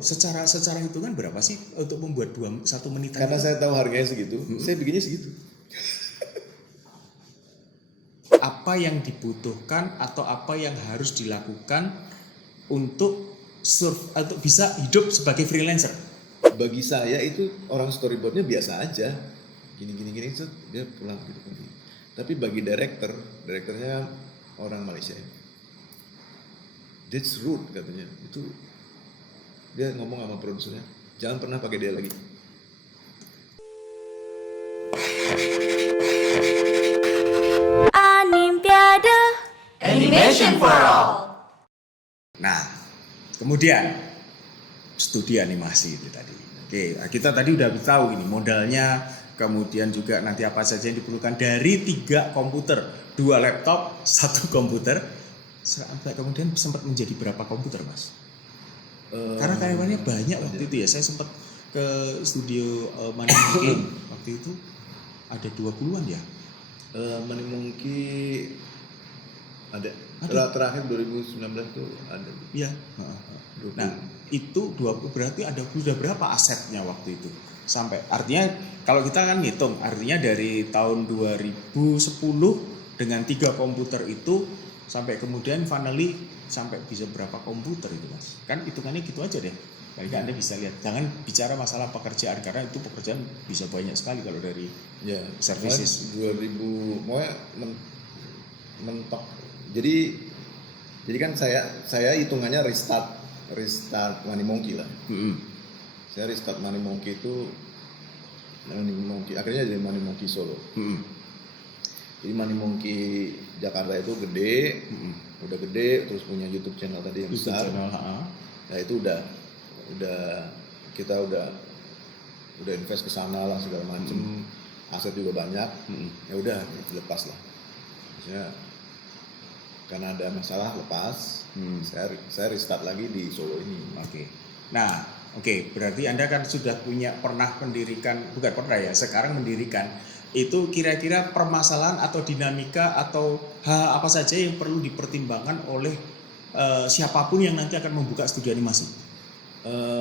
Secara hitungan berapa sih untuk membuat 1 menitan? Karena saya tahu harganya segitu, saya bikinnya segitu. Apa yang dibutuhkan atau apa yang harus dilakukan untuk atau bisa hidup sebagai freelancer? Bagi saya itu orang storyboardnya biasa aja, gini so, dia pulang gitu. Tapi bagi direkturnya orang Malaysia, that's rude katanya. Itu dia ngomong sama produsernya, jangan pernah pakai dia lagi. Animpiade Animation for All. Nah, kemudian studi animasi itu tadi. Oke, kita tadi udah tahu ini modalnya, kemudian juga nanti apa saja yang diperlukan dari 3 komputer, 2 laptop, 1 komputer. Sampai kemudian sempat menjadi berapa komputer, Mas? Karena karyawannya banyak waktu itu ya. Saya sempat ke studio Money Monkey waktu itu ada 20-an ya. Money Monkey ada. Terakhir 2019 tuh ada. Iya. Nah, itu 20 berarti ada sudah berapa asetnya waktu itu? Sampai artinya kalau kita kan ngitung, artinya dari tahun 2010 dengan 3 komputer itu sampai kemudian finally sampai bisa berapa komputer itu, Mas? Kan hitungannya gitu aja deh. Jadi Anda bisa lihat, jangan bicara masalah pekerjaan karena itu pekerjaan bisa banyak sekali kalau dari services. 2000 pokoknya mentok. Jadi kan saya hitungannya restart Money Monkey lah. Saya restart Money Monkey itu akhirnya jadi Money Monkey Solo. Jadi Money Monkey Jakarta itu gede, udah gede, terus punya YouTube channel tadi yang besar. Nah itu udah kita udah invest ke sana lah segala macem, aset juga banyak. Ya udah lepas lah. Maksudnya karena ada masalah lepas, saya restart lagi di Solo ini. Oke. Nah, berarti Anda kan sudah pernah mendirikan, bukan pernah ya, sekarang mendirikan. Itu kira-kira permasalahan atau dinamika atau hal apa saja yang perlu dipertimbangkan oleh siapapun yang nanti akan membuka studio animasi?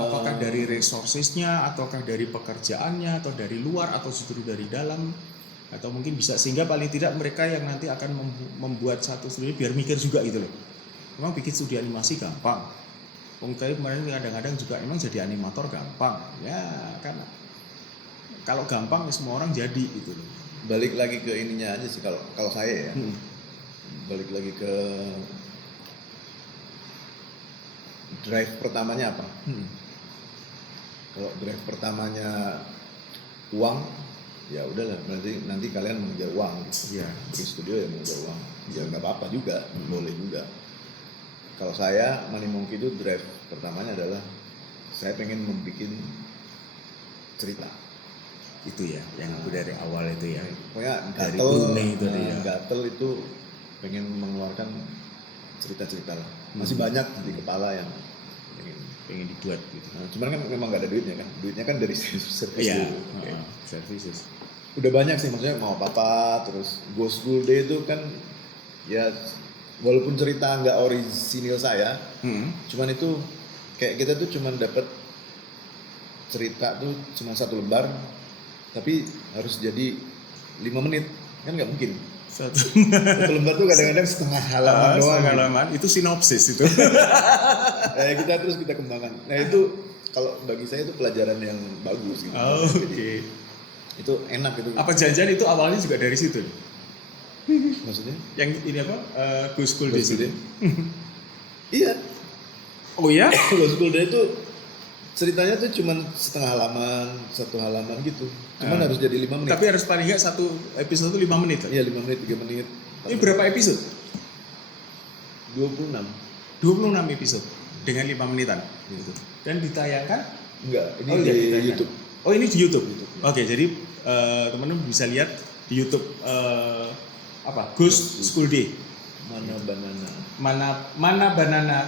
Apakah dari resourcesnya, ataukah dari pekerjaannya, atau dari luar, atau justru dari dalam? Atau mungkin bisa, sehingga paling tidak mereka yang nanti akan membuat satu studio biar mikir juga gitu loh. Memang bikin studio animasi gampang. Mungkin kemarin kadang-kadang juga emang jadi animator gampang. Ya kan kalau gampang semua orang jadi gitu loh. Balik lagi ke ininya aja sih kalau saya ya. Balik lagi ke drive pertamanya apa? Kalau drive pertamanya uang, ya udahlah, nanti kalian mengejar uang gitu. Di studio ya mengejar uang, ya nggak apa-apa juga, boleh juga. Kalau saya Money Monkey itu drive pertamanya adalah saya pengen membuat cerita. Itu ya, yang aku dari awal itu ya. Pokoknya gatel itu pengen mengeluarkan cerita-cerita lah. Masih banyak di kepala yang pengen dibuat gitu. Cuman kan memang nggak ada duitnya kan. Duitnya kan dari service dulu. Services. Udah banyak sih, maksudnya mau apa, terus Go School Day itu kan ya walaupun cerita nggak orisinil saya, cuman itu kayak kita tuh cuman dapat cerita tuh cuma 1 lembar, tapi harus jadi 5 menit, kan nggak mungkin. Satu lembar tuh kadang-kadang setengah halaman doang. Setengah halaman, itu sinopsis itu. Kita kembangkan. Nah itu kalau bagi saya itu pelajaran yang bagus gitu. Oke. Itu enak itu. Apa janjian itu awalnya juga dari situ? Maksudnya? Yang ini apa? Go School Day. Iya. Oh ya? Go School Day itu ceritanya tuh cuma setengah halaman, 1 halaman gitu. Cuman harus jadi 5 menit. Tapi harus paling nggak 1 episode itu 5 menit? Iya 5 menit, 3 menit. Ini berapa episode? 26 episode dengan 5 menitan gitu. Dan ditayangkan? Enggak, ini di YouTube. Oh ini di YouTube. Oke, jadi teman-teman bisa lihat di YouTube Go School Day. Mana banana.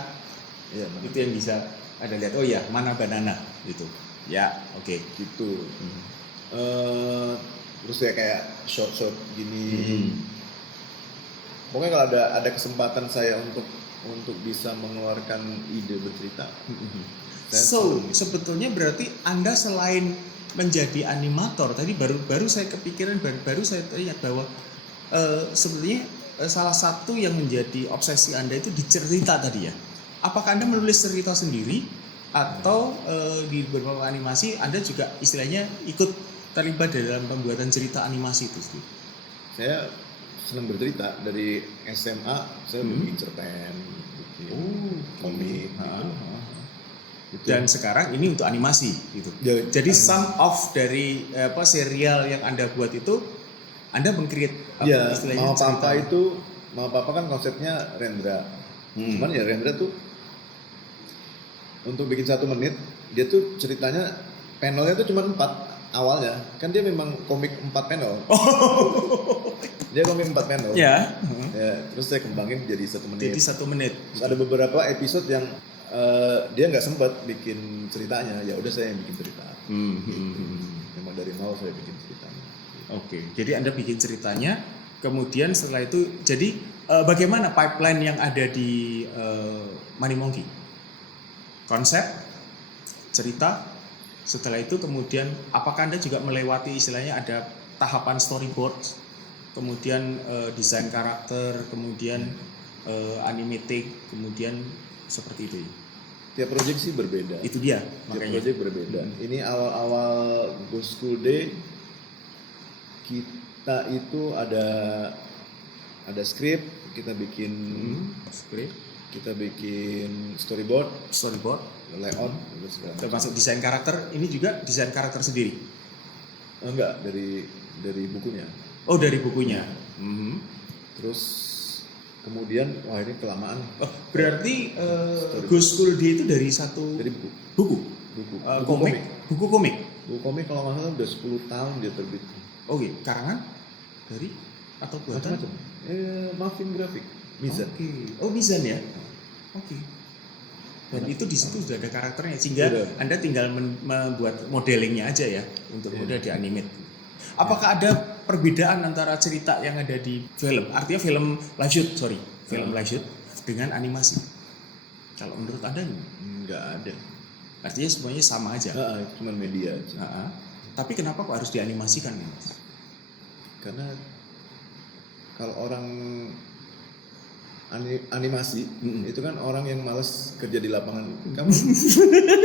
Ya, itu yang bisa ada lihat. Oh ya, mana banana gitu. Ya, oke. Gitu. Terus ya kayak short gini. Pokoknya kalau ada kesempatan saya untuk untuk bisa mengeluarkan ide bercerita. So, sebetulnya berarti Anda selain menjadi animator, tadi baru saya kepikiran, baru saya teringat bahwa sebetulnya salah satu yang menjadi obsesi Anda itu di cerita tadi ya. Apakah Anda menulis cerita sendiri atau di beberapa animasi Anda juga istilahnya ikut terlibat dalam pembuatan cerita animasi itu sendiri? Saya senang bercerita dari SMA, saya bikin cerpen, bikin komik gitu. Gitu. Dan sekarang ini untuk animasi gitu. Ya, jadi sum of dari serial yang Anda buat itu Anda meng-create ya, istilahnya Mau Papa kan konsepnya Rendra. Cuman ya Rendra tuh untuk bikin 1 menit dia tuh ceritanya panelnya tuh cuma 4 awalnya. Kan dia memang komik 4 panel. Dia komik 4 panel. Ya. Ya, terus saya kembangin jadi 1 menit. Jadi 1 menit. Terus ada beberapa episode yang dia nggak sempat bikin ceritanya, ya udah saya yang bikin cerita. Memang dari nol saya bikin ceritanya. Oke, jadi Anda bikin ceritanya, kemudian setelah itu, jadi bagaimana pipeline yang ada di Money Monkey? Konsep, cerita, setelah itu kemudian apakah Anda juga melewati istilahnya ada tahapan storyboard, kemudian desain karakter, kemudian animating, kemudian seperti itu? Tiap proyek sih berbeda. Itu dia, Tiap makanya. proyek berbeda. Ini awal-awal Go School Day kita itu ada skrip, kita bikin Script, kita bikin storyboard, layout, gitu segala macam. termasuk desain karakter. Ini juga desain karakter sendiri. Enggak, dari bukunya. Oh, dari bukunya. Terus kemudian wah ini kelamaan. Oh, berarti Go School Day itu dari satu Dari buku. buku Komik. buku komik. Buku komik kalau nggak salah udah 10 tahun dia terbit. Oke, karangan dari atau buatan? Macam-macam. Muffin grafik. Mizan. Oke. Oh, Mizan ya. Oke. Dan itu di situ sudah ada karakternya sehingga Sudah. Anda tinggal membuat modelingnya aja ya untuk udah dianimate. Apakah ada perbedaan antara cerita yang ada di film, artinya film live shoot, film live shoot dengan animasi? Kalau menurut Anda Nggak ada. artinya semuanya sama aja. Cuman media aja. Tapi kenapa kok harus dianimasikan nih, Mas? Karena kalau orang animasi itu kan orang yang malas kerja di lapangan. Kamu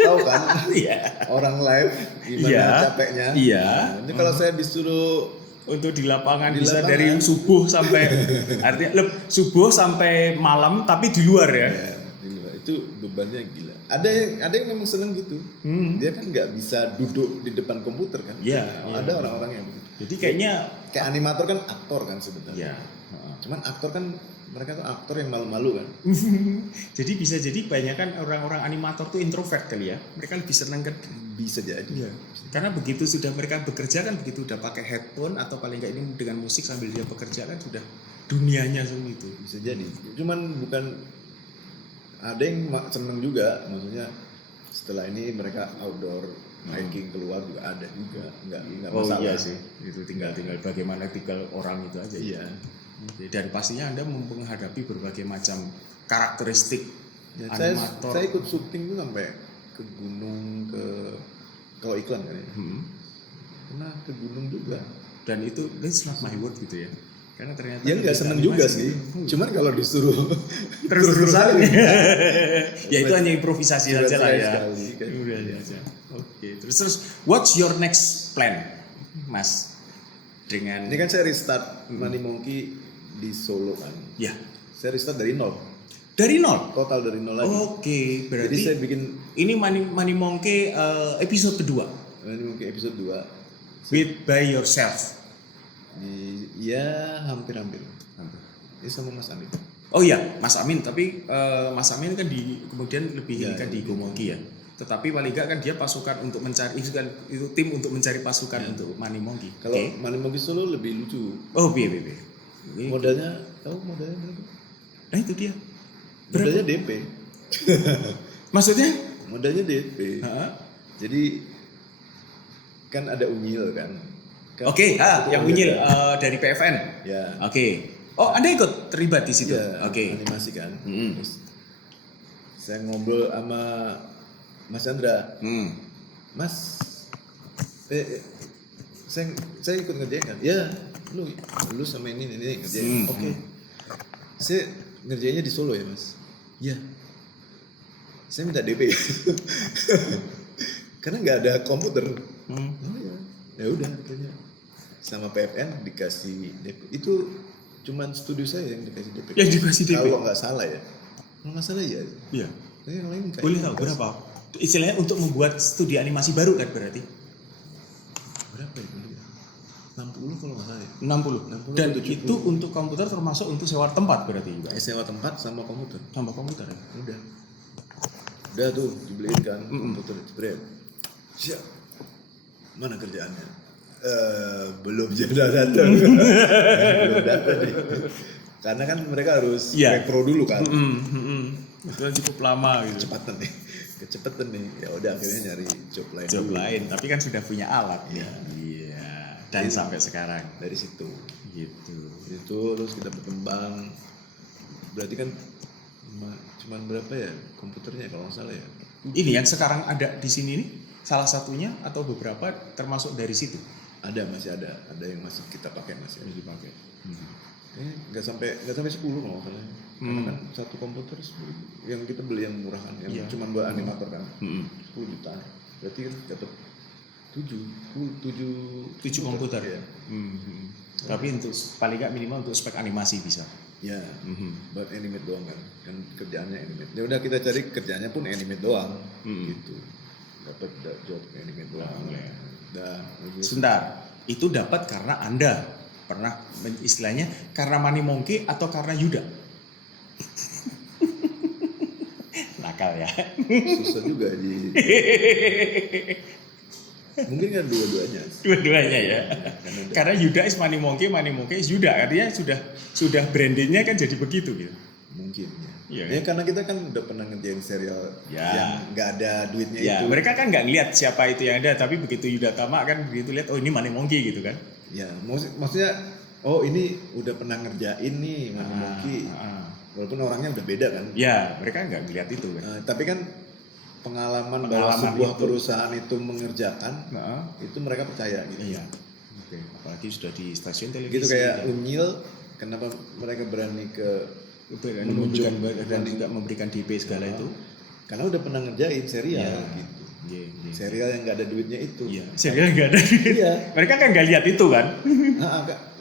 tahu kan? Iya. Orang live gimana Iya. capeknya. Iya. Nah, ini kalau saya disuruh Untuk di lapangan Di bisa lapangan. dari subuh sampai artinya subuh sampai malam tapi di luar ya. ya, di luar, itu bebannya gila. Ada yang memang seneng gitu. Dia kan nggak bisa duduk di depan komputer kan. Iya, Ada orang-orang yang begitu. Jadi kayaknya Kayak animator kan aktor kan sebenarnya. ya. Cuman aktor kan mereka tuh aktor yang malu-malu kan. Jadi bisa jadi banyak kan orang-orang animator tuh introvert kali ya. Mereka lebih senang kan. Bisa jadi. Iya. Karena begitu sudah mereka bekerja kan begitu udah pakai headphone atau paling nggak ini dengan musik sambil dia bekerja kan sudah dunianya semua itu. Bisa jadi. Cuman bukan ada yang seneng juga, maksudnya setelah ini mereka outdoor hiking keluar juga ada juga, nggak masalah. iya sih. Itu tinggal bagaimana tinggal orang itu aja. Iya. Dan pastinya Anda menghadapi berbagai macam karakteristik Ya, animator. saya ikut syuting tuh sampai ke gunung, kalau iklan kan ya. Pernah ke gunung juga. Dan itu that's not my word gitu ya. Karena ternyata Ya nggak seneng juga sih. Cuman kalau disuruh terus-terusan ya itu hanya improvisasi Sudah saja lah saya ya. sekali, kan. Udah aja. Oke, terus what's your next plan, Mas? Dengan Ini kan saya restart Money Monkey di Solo kan. ya Saya restart dari nol, dari nol. total dari nol lagi. Oke, berarti Jadi saya bikin ini Money Monkey episode kedua Money Monkey episode 2 with by yourself. ya hampir-hampir. Ya sama Mas Amin. Oh iya, Mas Amin. Tapi Mas Amin kan kemudian lebih Ya, ini kan di lebih. Gomogi ya. Tetapi paling enggak kan dia pasukan untuk mencari itu tim untuk mencari pasukan untuk Money Monkey. Kalau Money Monkey Solo lebih lucu. Oh piye. Ini- Modalnya tahu modalnya berapa? Nah itu dia. Modalnya DP. Maksudnya? Modalnya DP. Heeh. Jadi kan ada Unyil kan. Oke, Itu yang ada Unyil kan? dari PFN. Ya. Oke. Oh, Anda ikut terlibat di situ. Iya, Oke. animasi kan. Mm-mm. Terus saya ngobrol sama Mas Chandra. Mas, saya ikut ngerjain kan? Ya, lu sama ini ngerjain. Oke. Saya ngerjainnya di Solo ya Mas? Ya. Saya minta DP. Karena nggak ada komputer. Oh ya. Ya udah akhirnya sama PFN dikasih DP. Itu cuman studio saya yang dikasih DP. Yang dikasih DP. Kalau nggak salah ya. Kalau nggak salah ya. Iya. Yang lain kayak Boleh tahu berapa? Istilahnya untuk membuat studi animasi baru kan berarti? Berapa itu dia? 60 kalau nggak salah ya. 60. Dan 70. itu untuk komputer termasuk untuk sewa tempat berarti juga. Sewa tempat sama komputer. Tambah komputer ya. Udah tuh dibeliin kan komputer jebret. Siap. Mana kerjaannya? Belum datang. Belum datang nih. Karena kan mereka harus repro dulu kan. Itu kan cukup lama gitu. Kecepatan nih. Ya udah akhirnya nyari job lain. Job lain, tapi kan sudah punya alat ya. Iya. Dan sampai sekarang dari situ. Gitu. Itu terus kita berkembang. Berarti kan cuman berapa ya komputernya kalau nggak salah ya. Ini yang sekarang ada di sini nih salah satunya atau beberapa termasuk dari situ. Masih ada yang masih kita pakai masih dipakai. Nggak sampai 10 kalau nggak salah. Karena kan satu komputer yang kita beli yang murah kan, yang cuma buat animator kan, 10 juta. Berarti kan dapat 7 komputer. Ya. Tapi untuk paling nggak minimal untuk spek animasi bisa. Ya, buat animate doang kan kerjaannya animate. Ya udah kita cari kerjanya pun animate doang, gitu. Dapat job animate doang. Sebentar, itu dapat karena Anda pernah istilahnya karena Money Monkey atau karena Yuda? Nakal ya. Susah juga Ji. Mungkin kan dua-duanya. Dua-duanya ya. Karena Yuda is Money Monkey is Yuda. Artinya sudah brandingnya kan jadi begitu gitu. Mungkin ya. Iya, ya karena kita kan udah pernah ngerjain serial yang nggak ada duitnya ya, itu. Mereka kan nggak ngeliat siapa itu yang ada, tapi begitu Yuda tamat kan begitu lihat oh ini Money Monkey gitu kan. Ya, maksudnya oh ini udah pernah ngerjain nih Money Monkey. Walaupun orangnya udah beda kan. Ya, mereka nggak ngeliat itu kan. Tapi kan pengalaman bahwa sebuah perusahaan itu mengerjakan, itu mereka percaya gitu. Iya. Oke. Apalagi sudah di stasiun televisi. Gitu kayak Unyil, kenapa mereka berani ke menunjukkan dan juga memberikan DP segala itu? Karena udah pernah ngerjain serial gitu. Serial yang nggak ada duitnya itu. Iya. Serial nggak ada. Iya. Mereka kan nggak lihat itu kan?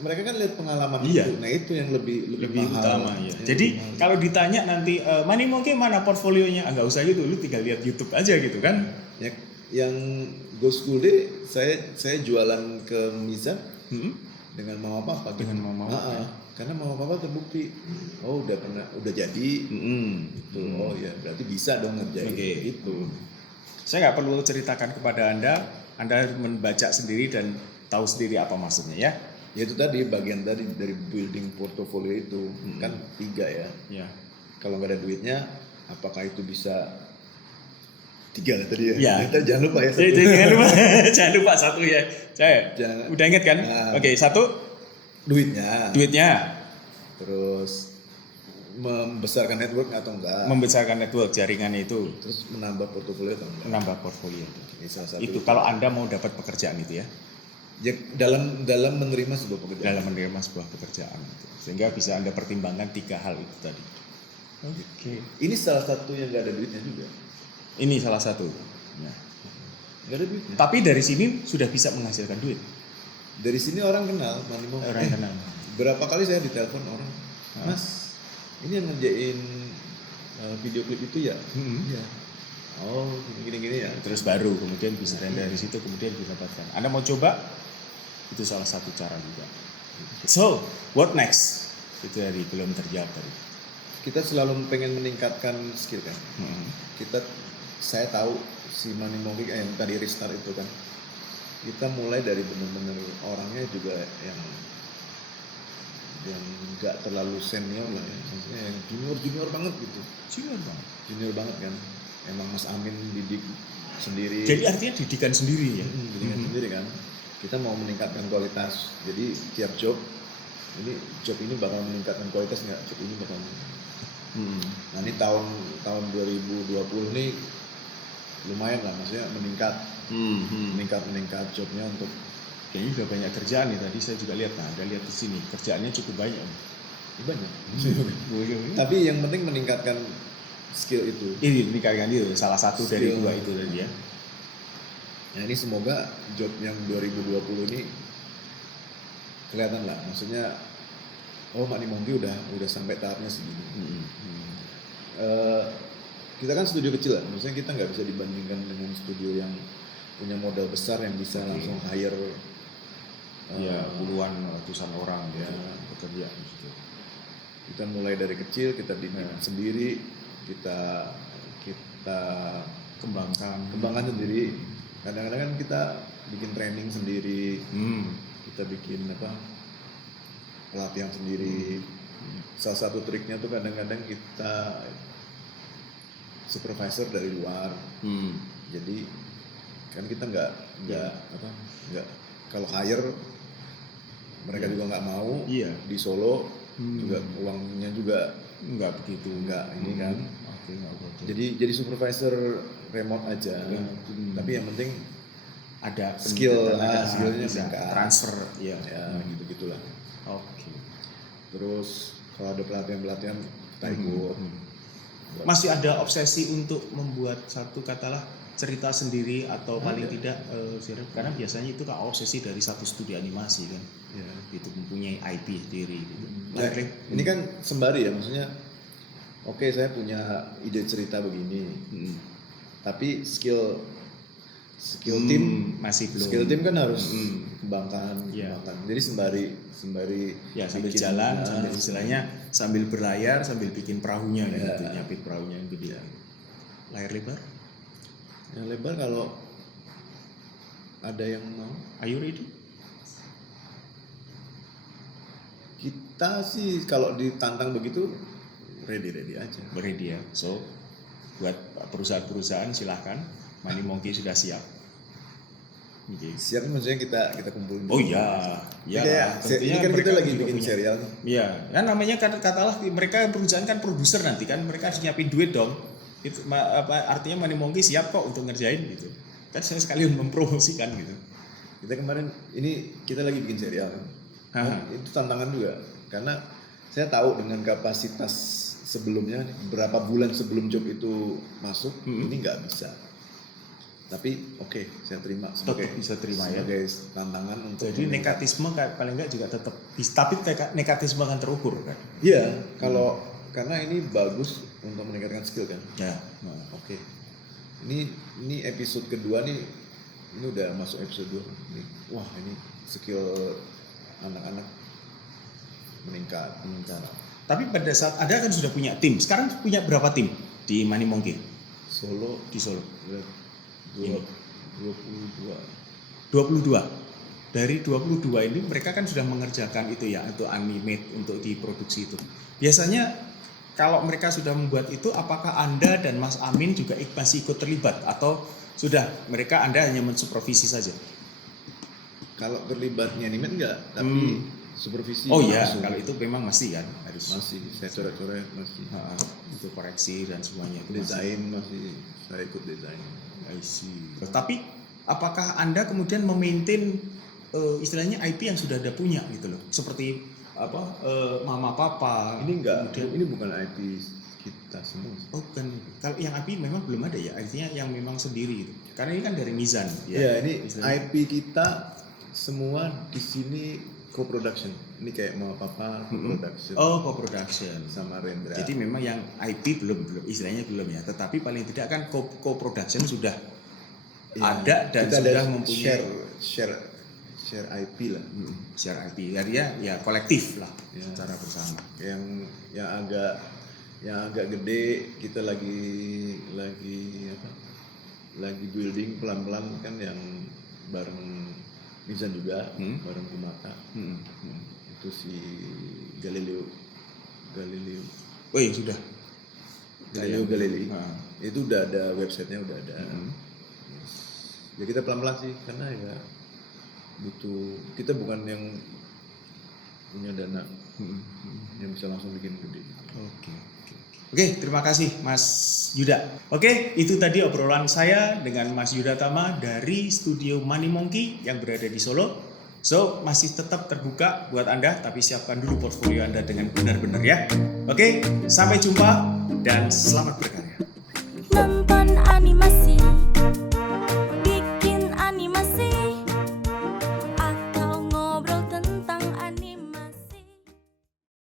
Mereka kan lihat pengalaman itu. Nah itu yang lebih utama. Ya. Jadi kalau ditanya nanti Money Monkey mana portfolionya? Nggak usah gitu, lu tinggal lihat YouTube aja gitu kan? Ya, yang Go School Day saya jualan ke Mizan dengan mau apa? Dengan mau. Karena mau apa terbukti. Oh udah jadi. Gitu. Oh ya berarti bisa dong ngerjain gitu. Saya nggak perlu ceritakan kepada Anda membaca sendiri dan tahu sendiri apa maksudnya ya. Ya itu tadi bagian tadi dari building portfolio itu kan 3 ya. Ya. Kalau nggak ada duitnya, apakah itu bisa 3 lah tadi ya? Ya. Jangan lupa ya. Jangan lupa satu ya. Udah inget kan? Oke, 1 duitnya. Terus membesarkan network atau enggak? Membesarkan network jaringan itu. Terus menambah portofolio atau enggak? Menambah portfolio. Ini salah satu itu kalau Anda mau dapat pekerjaan itu ya. Ya dalam menerima sebuah pekerjaan. Dalam menerima sebuah pekerjaan itu. Sehingga bisa Anda pertimbangkan 3 hal itu tadi. Oke. Ini salah satu yang enggak ada duitnya juga. Ini salah satu. Ya. Enggak ada duitnya. Tapi dari sini sudah bisa menghasilkan duit. Dari sini orang kenal Money Monkey. Orang kenal. Berapa kali saya ditelepon orang, Mas, ini yang ngerjain video klip itu ya? Iya. Oh, gini-gini ya. Terus baru kemudian bisa dari situ kemudian didapatkan. Anda mau coba? Itu salah satu cara juga. So, what next? Itu dari belum terjawab tadi. Kita selalu pengen meningkatkan skill kan. Saya tahu si Money Monkey yang tadi restart itu kan. Kita mulai dari benar-benar orangnya juga yang nggak terlalu senior lah ya, maksudnya yang junior banget gitu. Junior banget kan. Emang Mas Amin didik sendiri. Jadi artinya didikan sendiri ya. Didikan sendiri kan. Kita mau meningkatkan kualitas. Jadi tiap job ini bakal meningkatkan kualitas nggak? Job ini bakal Nah ini tahun 2020 nih lumayan lah, maksudnya meningkat jobnya untuk Kayaknya sudah banyak kerjaan nih tadi saya juga lihat. Nah, ada lihat di sini kerjaannya cukup banyak. banyak. Tapi yang penting meningkatkan skill itu. Ini meningkatkan itu salah satu dari Skill. 2 itu tadi ya. Nah ini semoga job yang 2020 ini kelihatan lah, maksudnya Money Monkey udah sampai tahapnya segini. Kita kan studio kecil lah, maksudnya kita nggak bisa dibandingkan dengan studio yang punya modal besar yang bisa langsung hire Ya, puluhan ratusan orang ya bekerja gitu. Kita mulai dari kecil, kita bikin sendiri, kita kembangkan sendiri. Kadang-kadang kan kita bikin training sendiri, kita bikin pelatihan sendiri. Salah satu triknya tuh kadang-kadang kita supervisor dari luar. Jadi kan kita nggak kalau hire mereka juga nggak mau. Di Solo juga uangnya juga nggak begitu, ini kan. Jadi supervisor remote aja. Tapi yang penting ada skillnya bisa meningkat, transfer ya gitu-gitulah. Oke. Terus kalau ada pelatihan kita ikut. Masih ada obsesi untuk membuat satu katalah cerita sendiri atau paling tidak karena biasanya itu kan obsesi dari satu studio animasi kan, itu mempunyai IP sendiri gitu. Nah, ini kan sembari ya, maksudnya oke, saya punya ide cerita begini, tapi skill tim masih belum. Skill tim kan harus kembangkan. Jadi sembari ya sambil jalan, sambil istilahnya sambil berlayar, sambil bikin perahunya gitu, nyapit perahunya yang gede. Layar lebar? Yang lebar kalau ada yang mau. Are you ready? Kita sih kalau ditantang begitu ready aja. Ready ya. So buat perusahaan-perusahaan silahkan, Money Monkey sudah siap. Siap maksudnya kita kumpulin. Oh iya, ya. Ini kan kita lagi bikin serial. Iya, kan namanya katalah mereka perusahaan kan produser nanti kan, mereka harus nyiapin duit dong. Itu artinya Money Monkey siap kok untuk ngerjain gitu. Kan saya sekalian mempromosikan gitu. Kita kemarin ini kita lagi bikin serial. Itu tantangan juga karena saya tahu dengan kapasitas sebelumnya berapa bulan sebelum job itu masuk ini nggak bisa. Tapi saya terima sebagai tantangan untuk. Jadi nekatisme paling enggak juga tetap, tapi nekatisme akan terukur kan. Iya, karena ini bagus untuk meningkatkan skill kan. Ya. Ini episode kedua nih, ini udah masuk episode 2 nih. Wah, ini skill anak-anak meningkat. Tapi pada saat ada kan sudah punya tim. Sekarang punya berapa tim di Money Monkey? Di Solo. 22. Dari 22 ini mereka kan sudah mengerjakan itu ya, untuk animate, untuk diproduksi itu. Biasanya kalau mereka sudah membuat itu, apakah Anda dan Mas Amin juga masih ikut terlibat atau sudah Anda hanya mensupervisi saja? Kalau terlibatnya animate enggak, tapi supervisi. Oh iya, kalau itu memang masih kan harus. Masih, saya coret-coret masih. Itu koreksi dan semuanya. Desain masih saya ikut desain. I see. Tapi apakah Anda kemudian memaintain istilahnya IP yang sudah ada punya gitu loh, seperti Mama Papa? Ini enggak, ini bukan IP kita semua. Oh kan, kalau yang IP memang belum ada ya, artinya yang memang sendiri gitu. Karena ini kan dari Mizan. Ya ini istilahnya. IP kita semua di sini co-production. Ini kayak Mama Papa co-production. Oh, co-production sama Rendra. Jadi memang yang IP belum istilahnya belum ya, tetapi paling tidak kan co-production sudah ada dan kita sudah mempunyai share IP lah. Share IP. Jadi ya kolektif lah secara bersama. Yang agak gede kita lagi building pelan-pelan kan, yang bareng Mizan juga, bareng Kumata. Itu si Galileo. Oh iya sudah. Galilei. Itu udah ada websitenya, udah ada. Ya kita pelan-pelan sih, karena ya butuh, kita bukan yang punya dana yang bisa langsung bikin gede. Oke. Oke, terima kasih Mas Yuda. Oke, itu tadi obrolan saya dengan Mas Yuda Tama dari studio Money Monkey yang berada di Solo. So, masih tetap terbuka buat Anda, tapi siapkan dulu portfolio Anda dengan benar-benar ya. Oke, sampai jumpa dan selamat berkarya. Nonton animasi